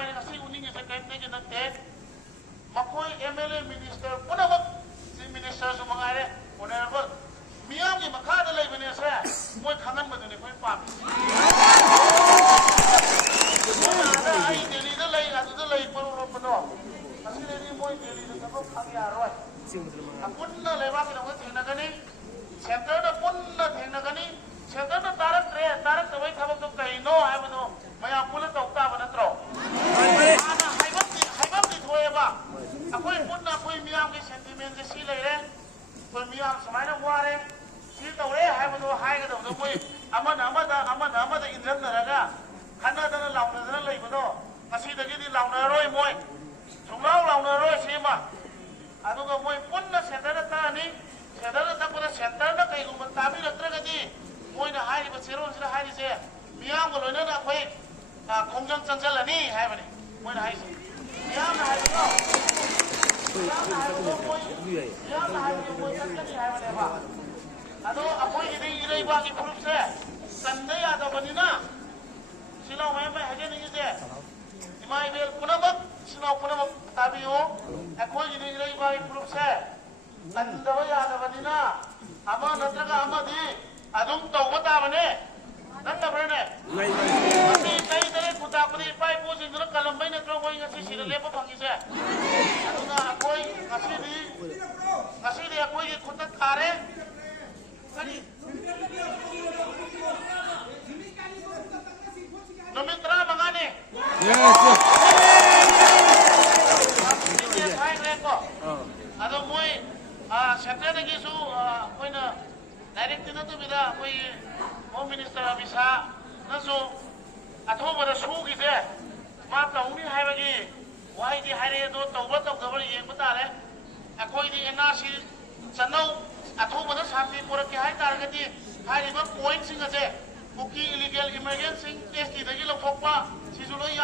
ꯍꯥꯏꯅ ꯉꯁꯤ ꯎꯅꯤꯡꯉꯤꯁꯦ ꯀꯔꯤꯝꯇꯒꯤ ꯅꯠꯇꯦ ꯃꯈꯣꯏ MLA ꯃꯤꯅꯤꯁꯇꯔ ꯄꯨꯝꯅꯃꯛ ꯆꯤꯐ ꯃꯤꯅꯤꯁꯇꯔꯁꯨ ꯃꯉꯥꯏꯔꯦ ꯑꯣꯅꯔꯦꯕꯜ ꯃꯤꯌꯥꯝꯒꯤ ꯃꯈꯥꯗ ꯂꯩꯕꯅꯦꯁꯦ ꯃꯣꯏ ꯈꯪꯍꯟꯕꯗꯨꯅꯤ ꯑꯩꯈꯣꯏ ꯄꯥꯝꯃꯤ ꯃꯣꯏꯅ ꯑꯩ ꯗꯦꯜꯂꯤꯗ ꯂꯩ ꯑꯗꯨꯗ ꯂꯩ ꯄꯔꯣꯔꯣꯞꯄꯗꯣ ꯉꯁꯤꯗꯩꯗꯤ ꯃꯣꯏ ꯗꯦꯜꯂꯤꯗ ꯊꯕꯛ ꯐꯪ ꯌꯥꯔꯣꯏ ꯄꯨꯟꯅ ꯂꯩꯕꯥꯛꯀꯤꯗꯃꯛꯇ ꯊꯦꯡꯅꯒꯅꯤ ꯁꯦꯟꯇꯔꯗ ꯄꯨꯟꯅ ꯊꯦꯡꯅꯒꯅꯤ ꯁꯦꯟꯇꯔꯗ ꯇꯥꯔꯛꯇꯕꯩ ꯊꯕꯛꯇꯣ ꯀꯩꯅꯣ ꯍꯥꯏꯕꯗꯣ ꯃꯌꯥꯝ ꯄꯨꯟꯅ ꯇꯧ ꯇꯥꯕ ꯅꯠꯇ꯭ꯔꯣ ꯍꯥꯟꯅ ꯍꯥꯏꯐꯝꯗꯤ ꯊꯣꯛꯑꯦꯕ ꯑꯩꯈꯣꯏ ꯄꯨꯟꯅ ꯑꯩꯈꯣꯏ ꯃꯤꯌꯥꯝꯒꯤ ꯁꯦꯟꯇꯤꯃꯦꯟꯁꯦ ꯁꯤ ꯂꯩꯔꯦ ꯑꯩꯈꯣই ꯃꯤꯌꯥꯝ ꯁꯨꯃꯥꯏꯅ ꯋꯥꯔꯦ ꯁꯤ ꯇꯧꯔꯦ ꯍꯥꯏꯕꯗꯣ ꯍꯥꯏꯒꯗꯕꯗꯣ ꯃꯣꯏ ꯑꯃꯅ ꯑꯃꯗ ꯏꯟꯖꯟꯅꯔꯒ ꯈꯟꯅꯗꯅ ꯂꯥꯎꯅꯗꯅ ꯂꯩꯕꯗꯣ ꯉꯁꯤꯗꯒꯤꯗꯤ ꯂꯥꯎꯅꯔꯣꯏ ꯃꯣꯏ ꯁꯨꯡꯂꯥꯎ ꯂꯥꯎꯅꯔꯣꯏ ꯁꯤꯃ ꯑꯗꯨꯒ ꯃꯣꯏ ꯄꯨꯟꯅ ꯁꯦꯟꯇꯔꯗ ꯇꯛꯑꯅꯤ ꯁꯦꯟꯇꯔꯗ ꯇꯛꯄꯗ ꯁꯦꯟꯇꯔꯅ ꯀꯩꯒꯨꯝꯕ ꯇꯥꯕꯤꯔꯛꯇ꯭ꯔꯒꯗꯤ ꯃꯣꯏꯅ ꯍꯥꯏꯔꯤꯕ ꯆꯦꯔꯣꯜꯁꯤꯗ ꯍꯥꯏꯔꯤꯁꯦ ꯃꯤꯌꯥꯝꯒ ꯂꯣꯏꯅꯅ ꯑꯩꯈꯣꯏ ꯈꯣꯡꯖꯪ ꯆꯪꯁꯤꯜꯂꯅꯤ ꯍꯥꯏꯕꯅꯤ ꯃꯣꯏꯅ ꯍꯥꯏꯁꯦ ꯃꯤꯌꯥꯝꯅ ꯍꯥꯏꯕꯗꯣ ꯃꯣꯏ ꯆꯠꯀꯅꯤ ꯍꯥꯏꯕꯅꯦꯕ ꯑꯗꯣ ꯑꯩꯈꯣꯏꯒꯤꯗꯤ ꯏꯔꯩꯕꯥꯛꯀꯤ ꯐꯨꯔꯨꯞꯁꯦ ꯀꯟꯗ ꯌꯥꯗꯕꯅꯤꯅ ꯁꯤꯅꯥꯎ ꯃꯌꯥꯝ ꯍꯥꯏꯖꯅꯤꯡꯉꯤꯁꯦ ꯏꯃꯥ ꯏꯕꯦꯜ ꯄꯨꯝꯅꯃꯛ ꯁꯤꯅꯥꯎ ꯄꯨꯝꯅꯃꯛ ꯇꯥꯕꯤꯌꯨ ꯑꯩꯈꯣꯏꯒꯤꯗꯤ ꯏꯔꯩꯕꯥꯛꯀꯤ ꯐꯨꯔꯨꯞꯁꯦ ꯀꯟꯗꯕ ꯌꯥꯗꯕꯅꯤꯅ ꯑꯃ ꯅꯠꯇ꯭ꯔꯒ ꯑꯃꯗꯤ ꯑꯗꯨꯝ ꯇꯧꯕ ꯇꯥꯕꯅꯦ ꯅꯠꯇꯕ꯭ꯔꯅꯦ ꯉꯁꯤ ꯆꯍꯤ 8 ꯈꯨꯟꯇꯥꯛꯄꯗ ꯏꯄꯥ ꯏꯄꯨꯁꯤꯡꯗꯨꯅ ꯀꯜꯂꯝꯕꯩ ꯅꯠꯇ꯭ꯔꯣ ꯑꯩꯈꯣꯏ ꯉꯁꯤ ꯁꯤꯗ ꯂꯦꯞꯄ ꯐꯪꯉꯤꯁꯦ ꯑꯗꯨꯅ ꯑꯩꯈꯣই ꯉꯁꯤꯗꯤ ꯑꯩꯈꯣꯏꯒꯤ ꯈꯨꯠꯇ ꯊꯥꯔꯦ ꯀꯔꯤ ꯅꯨꯃꯤꯠ 15ꯅꯤ ꯍꯥꯏꯈ꯭ꯔꯦꯀꯣ ꯑꯗꯣ ꯃꯣꯏ ꯁꯦꯟꯇꯔꯗꯒꯤꯁꯨ ꯑꯩꯈꯣꯏꯅ ꯗꯥꯏꯔꯦꯛꯇꯤ ꯅꯠꯇꯕꯤꯗ ꯑꯩꯈꯣꯏꯒꯤ ꯍꯣꯝ ꯃꯤꯅꯤꯁꯇꯔ ꯑꯃꯤꯠ ꯁꯥꯍꯅꯁꯨ ꯑꯊꯨꯕꯗ ꯁꯨꯒꯤꯁꯦ ꯃꯥ ꯇꯧꯅꯤ ꯍꯥꯏꯕꯒꯤ ꯋꯥꯍꯩꯗꯤ ꯍꯥꯏꯔꯛꯑꯦ ꯑꯗꯣ ꯇꯧꯕ ꯇꯧꯗꯕ ꯌꯦꯡꯕ ꯇꯥꯔꯦ ꯑꯩꯈꯣꯏꯗꯤ NRC ꯆꯠꯅꯧ ꯑꯊꯨꯕꯗ ꯁꯥꯟꯇꯤ ꯄꯨꯔꯛꯀꯦ ꯍꯥꯏꯇꯥꯔꯒꯗꯤ ꯍꯥꯏꯔꯤꯕ ꯄꯣꯏꯟꯠꯁꯤꯡ ꯑꯁꯦ ꯀꯨꯀꯤ ꯏꯂꯤꯒꯦꯜ ꯏꯃꯤꯒ꯭ꯔꯦꯟꯠꯁꯤꯡ STꯗꯒꯤ ꯂꯧꯊꯣꯛꯄ ꯁꯤꯁꯨ ꯂꯣꯏ